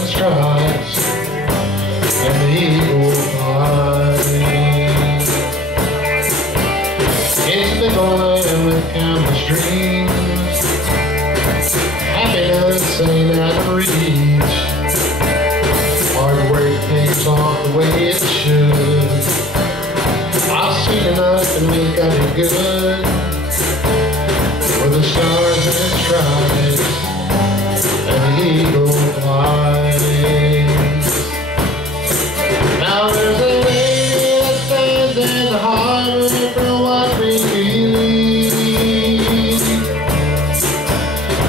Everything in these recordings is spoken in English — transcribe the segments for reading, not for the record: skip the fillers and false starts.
and stripes, and the eagle flies. It's the going with countless dreams. Happiness ain't out of reach. Hard work pays off the way it should. I've seen enough and we got it good. Where the stars and stripes and the eagle flies. Now there's a lady that stands in the harbor for what we believe.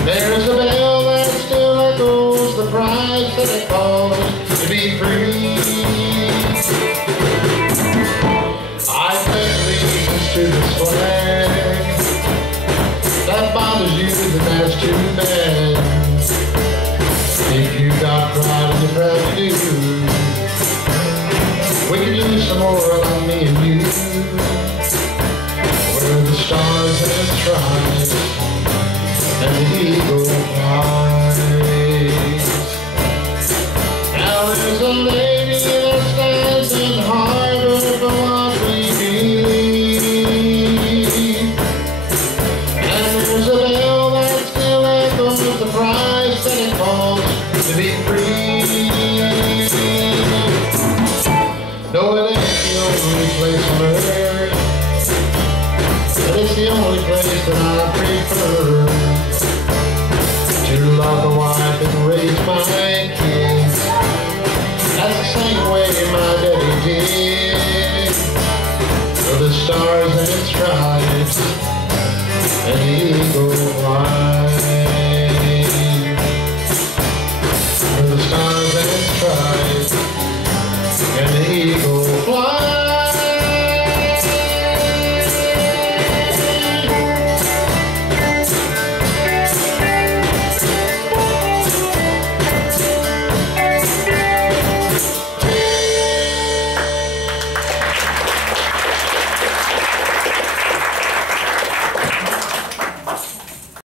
There's a bell that still echoes the price that it costs to be free. I pledge allegiance to this flag. That bothers you, then that's too bad. If you got pride and you're proud to do, we can do some more like me and you. Where the stars and stripes and the eagle flies. Now there's a lady that stands in the harbor for what we believe. And there's a bell that still echoes the price that it costs to be free.